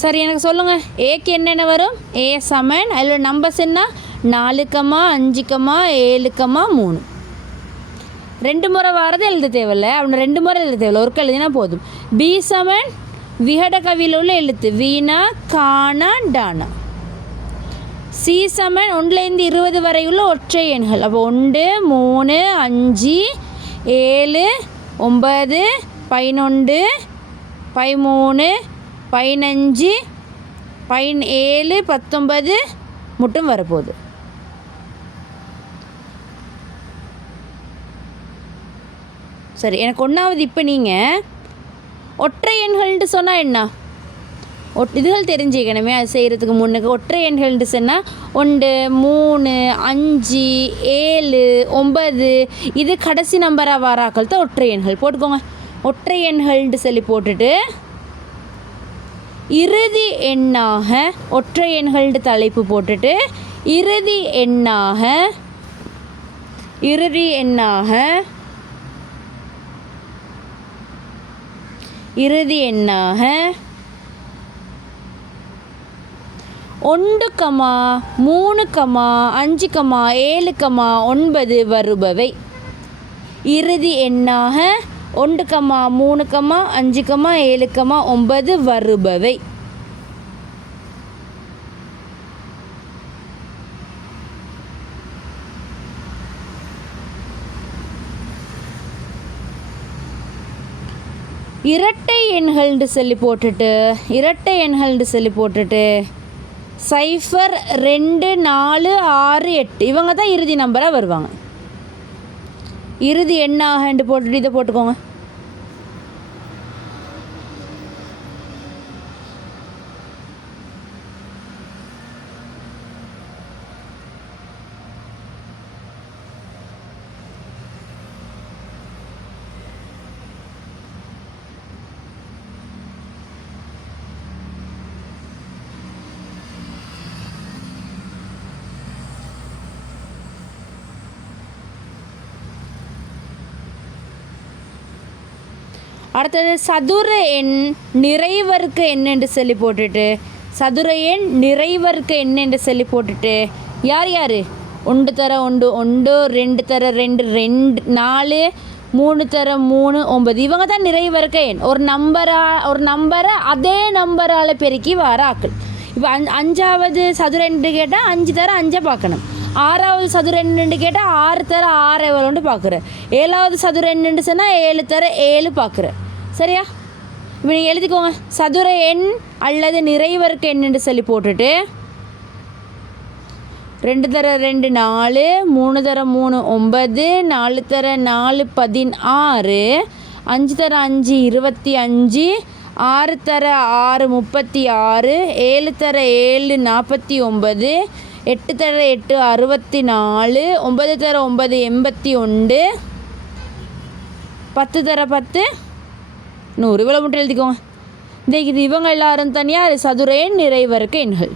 சரி எனக்கு சொல்லுங்கள், ஏக்கு என்னென்ன வரும்? ஏ சமன் அதில் நம்பர்ஸ் என்ன? 4, 5, 7, 3. 2 முறை வாரது எழுத தேவையில்லை, அவனை 2 முறை எழுத தேவையில்லை, ஒருக்க எழுதினா போதும். பி சமன் விகட கவியில் உள்ள எழுத்து வீணா காணா டானா. சி சமன் 1லேருந்து 20 வரை உள்ள ஒற்றை எண்கள். அப்போ 1, 3, 5, 7, 9, 11, 13, 15, 17, 19 மட்டும் வரப்போகுது. சரி, எனக்கு ஒன்றாவது இப்போ நீங்கள் ஒற்றை எண்கள்ன்ட்டு சொன்னால் என்ன? இதுகள் தெரிஞ்சுக்கணுமே அது செய்கிறதுக்கு முன்னுக்கு. ஒற்றை எண்கள்ன்ட்டு சொன்னால் 1, 3, 5, 7, 9 இது கடைசி நம்பராக வாராக்கள் தான் ஒற்றை எண்கள். போட்டுக்கோங்க, ஒற்றை எண்கள்ன்ட்டு சொல்லி போட்டுட்டு இறுதி எண்ணாக ஒற்றை எண்கள்ன்ட்டு தலைப்பு போட்டுட்டு இறுதி எண்ணாக 1, 3, 5, 7, 9 வருபவை. இறுதி எண்ணாக 1, 3, 5, 7, 9 வருபவை. இரட்டை எண்கள்னு சொல்லி போட்டுட்டு 0, 2, 4, 6, 8 இவங்க தான் இறுதி நம்பராக வருவாங்க. இறுதி எண்ணாகண்டு போட்டுட்டு இதை போட்டுக்கோங்க. அடுத்தது சதுர எண் நிறைவர்க்க என்னென்று சொல்லி போட்டுட்டு சதுர எண் நிறைவர்க்க என்னென்று சொல்லி போட்டுட்டு யார் 1 தர 1 1, 2 தர 2 2, 4, 3 தர 3 9 இவங்க தான் நிறைவர்க்க எண். ஒரு நம்பரை அதே நம்பரால் பெருக்கி வர ஆக்கள். இப்போ 5வது சதுர எண்ணு கேட்டால் 5 தர 5 பார்க்கணும். 6வது சதுர எண்ணு கேட்டால் 6 தர 6 எவ்வளோன்னு பார்க்குறேன். 7வது சதுர எண்ணு சொன்னால் 7 தர 7 பார்க்குறேன். சரியா? இப்போ நீங்கள் எழுதிக்கோங்க, சதுர எண் அல்லது நிறைவர்க்க எண்ணு சொல்லி போட்டுட்டு 2 தர 2 4, 3 தர 3 9, 4 தர 4 16, 5 தர 5 25, 6 தர 6 36, 7 தர 7 49, 8 தர 8 64, 9 தர 9 81, 10 தர 10 100 இவ்வளோ மட்டும் எழுதிக்கோங்க. இது இவங்க எல்லாரும் தனியாக சதுர எண் நிறைவர்க்க எண்கள்.